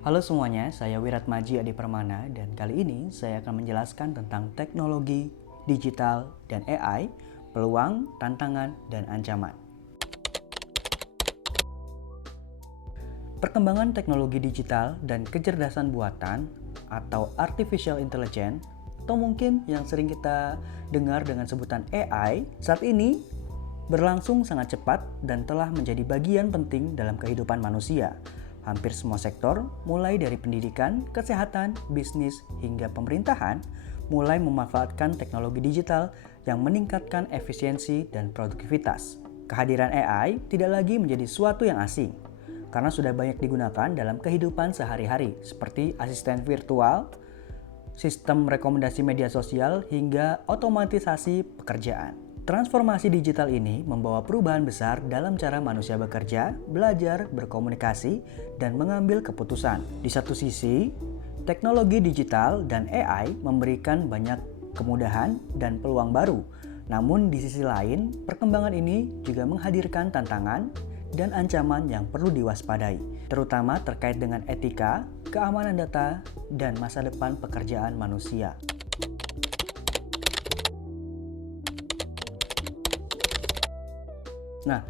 Halo semuanya, saya Wiratmaji Adi Permana dan kali ini saya akan menjelaskan tentang teknologi, digital, dan AI, peluang, tantangan, dan ancaman. Perkembangan teknologi digital dan kecerdasan buatan atau artificial intelligence atau mungkin yang sering kita dengar dengan sebutan AI saat ini berlangsung sangat cepat dan telah menjadi bagian penting dalam kehidupan manusia. Hampir semua sektor, mulai dari pendidikan, kesehatan, bisnis, hingga pemerintahan, mulai memanfaatkan teknologi digital yang meningkatkan efisiensi dan produktivitas. Kehadiran AI tidak lagi menjadi suatu yang asing, karena sudah banyak digunakan dalam kehidupan sehari-hari, seperti asisten virtual, sistem rekomendasi media sosial, hingga otomatisasi pekerjaan. Transformasi digital ini membawa perubahan besar dalam cara manusia bekerja, belajar, berkomunikasi, dan mengambil keputusan. Di satu sisi, teknologi digital dan AI memberikan banyak kemudahan dan peluang baru. Namun di sisi lain, perkembangan ini juga menghadirkan tantangan dan ancaman yang perlu diwaspadai, terutama terkait dengan etika, keamanan data, dan masa depan pekerjaan manusia. Nah,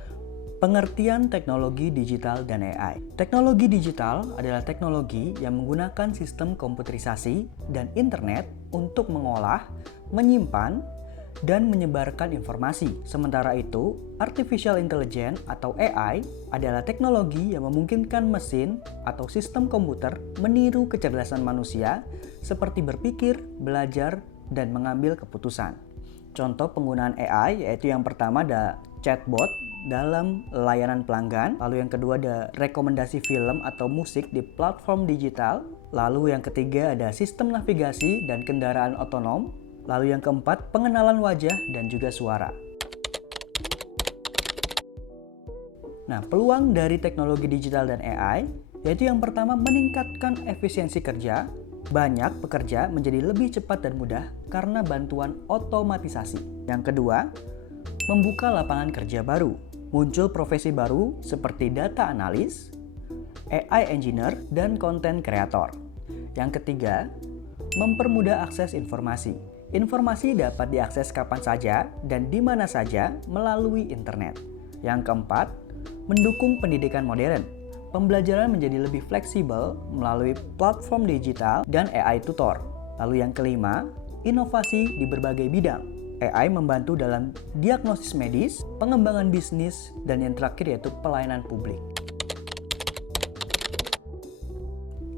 pengertian teknologi digital dan AI. Teknologi digital adalah teknologi yang menggunakan sistem komputerisasi dan internet untuk mengolah, menyimpan, dan menyebarkan informasi. Sementara itu, artificial intelligence atau AI adalah teknologi yang memungkinkan mesin atau sistem komputer meniru kecerdasan manusia seperti berpikir, belajar, dan mengambil keputusan. Contoh penggunaan AI yaitu yang pertama ada chatbot dalam layanan pelanggan, lalu yang kedua ada rekomendasi film atau musik di platform digital, lalu yang ketiga ada sistem navigasi dan kendaraan otonom, lalu yang keempat pengenalan wajah dan juga suara. Nah, peluang dari teknologi digital dan AI yaitu yang pertama meningkatkan efisiensi kerja. Banyak pekerja menjadi lebih cepat dan mudah karena bantuan otomatisasi. Yang kedua, membuka lapangan kerja baru. Muncul profesi baru seperti data analis, AI engineer, dan content creator. Yang ketiga, mempermudah akses informasi. Informasi dapat diakses kapan saja dan di mana saja melalui internet. Yang keempat, mendukung pendidikan modern. Pembelajaran menjadi lebih fleksibel melalui platform digital dan AI tutor. Lalu yang kelima, inovasi di berbagai bidang. AI membantu dalam diagnosis medis, pengembangan bisnis, dan yang terakhir yaitu pelayanan publik.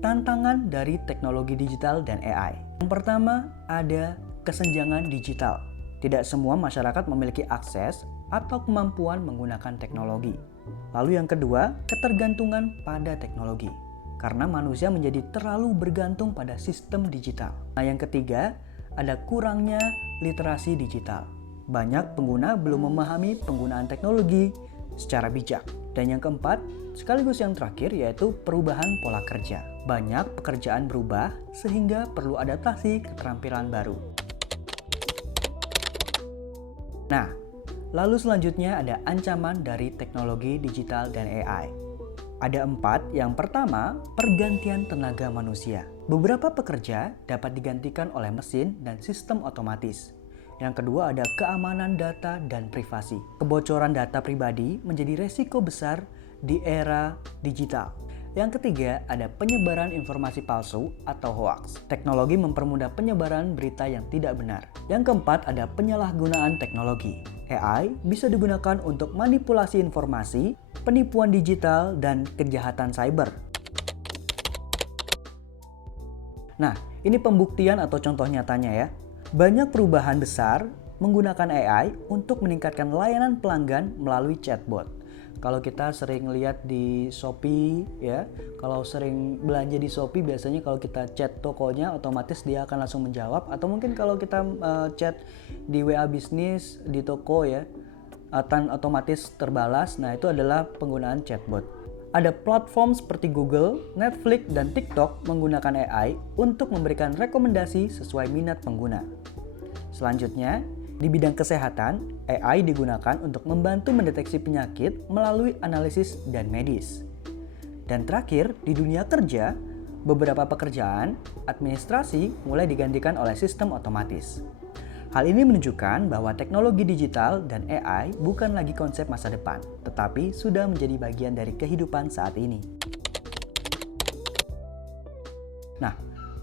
Tantangan dari teknologi digital dan AI. Yang pertama ada kesenjangan digital. Tidak semua masyarakat memiliki akses atau kemampuan menggunakan teknologi. Lalu yang kedua, ketergantungan pada teknologi. Karena manusia menjadi terlalu bergantung pada sistem digital. Nah, yang ketiga, ada kurangnya literasi digital. Banyak pengguna belum memahami penggunaan teknologi secara bijak. Dan yang keempat, sekaligus yang terakhir yaitu perubahan pola kerja. Banyak pekerjaan berubah sehingga perlu adaptasi keterampilan baru. Nah, lalu selanjutnya ada ancaman dari teknologi digital dan AI. Ada 4. Yang pertama, pergantian tenaga manusia. Beberapa pekerja dapat digantikan oleh mesin dan sistem otomatis. Yang kedua ada keamanan data dan privasi. Kebocoran data pribadi menjadi resiko besar di era digital. Yang ketiga ada penyebaran informasi palsu atau hoax. Teknologi mempermudah penyebaran berita yang tidak benar. Yang keempat ada penyalahgunaan teknologi. AI bisa digunakan untuk manipulasi informasi, penipuan digital, dan kejahatan cyber. Nah, ini pembuktian atau contoh nyatanya ya. Banyak perubahan besar menggunakan AI untuk meningkatkan layanan pelanggan melalui chatbot. Kalau kita sering lihat di Shopee ya, kalau sering belanja di Shopee biasanya kalau kita chat tokonya otomatis dia akan langsung menjawab, atau mungkin kalau kita chat di WA bisnis di toko ya akan otomatis terbalas. Nah, itu adalah penggunaan chatbot. Ada platform seperti Google, Netflix, dan TikTok menggunakan AI untuk memberikan rekomendasi sesuai minat pengguna. Selanjutnya, di bidang kesehatan, AI digunakan untuk membantu mendeteksi penyakit melalui analisis dan medis. Dan terakhir, di dunia kerja, beberapa pekerjaan administrasi mulai digantikan oleh sistem otomatis. Hal ini menunjukkan bahwa teknologi digital dan AI bukan lagi konsep masa depan, tetapi sudah menjadi bagian dari kehidupan saat ini. Nah,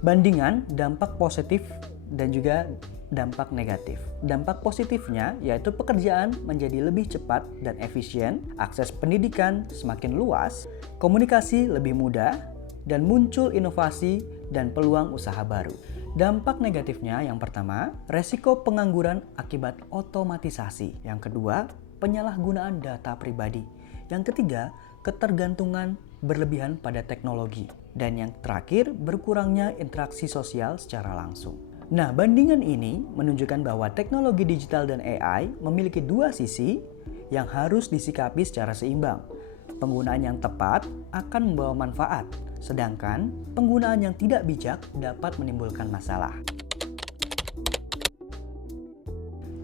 bandingan dampak positif dan juga dampak negatif. Dampak positifnya yaitu pekerjaan menjadi lebih cepat dan efisien, akses pendidikan semakin luas, komunikasi lebih mudah, dan muncul inovasi dan peluang usaha baru. Dampak negatifnya yang pertama, resiko pengangguran akibat otomatisasi. Yang kedua, penyalahgunaan data pribadi. Yang ketiga, ketergantungan berlebihan pada teknologi. Dan yang terakhir, berkurangnya interaksi sosial secara langsung. Nah, bandingan ini menunjukkan bahwa teknologi digital dan AI memiliki dua sisi yang harus disikapi secara seimbang. Penggunaan yang tepat akan membawa manfaat, sedangkan penggunaan yang tidak bijak dapat menimbulkan masalah.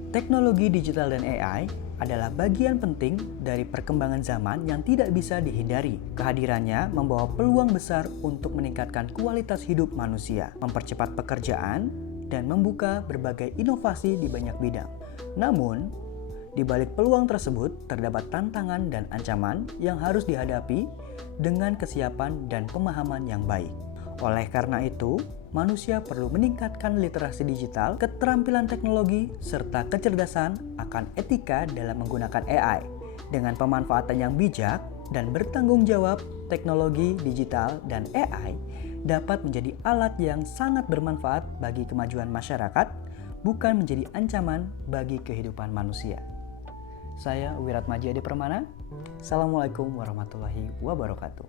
Teknologi digital dan AI adalah bagian penting dari perkembangan zaman yang tidak bisa dihindari. Kehadirannya membawa peluang besar untuk meningkatkan kualitas hidup manusia, mempercepat pekerjaan, dan membuka berbagai inovasi di banyak bidang. Namun, di balik peluang tersebut terdapat tantangan dan ancaman yang harus dihadapi dengan kesiapan dan pemahaman yang baik. Oleh karena itu, manusia perlu meningkatkan literasi digital, keterampilan teknologi, serta kecerdasan akan etika dalam menggunakan AI. Dengan pemanfaatan yang bijak dan bertanggung jawab, teknologi digital dan AI dapat menjadi alat yang sangat bermanfaat bagi kemajuan masyarakat, bukan menjadi ancaman bagi kehidupan manusia. Saya Wiratmaji Adi Permana. Assalamualaikum warahmatullahi wabarakatuh.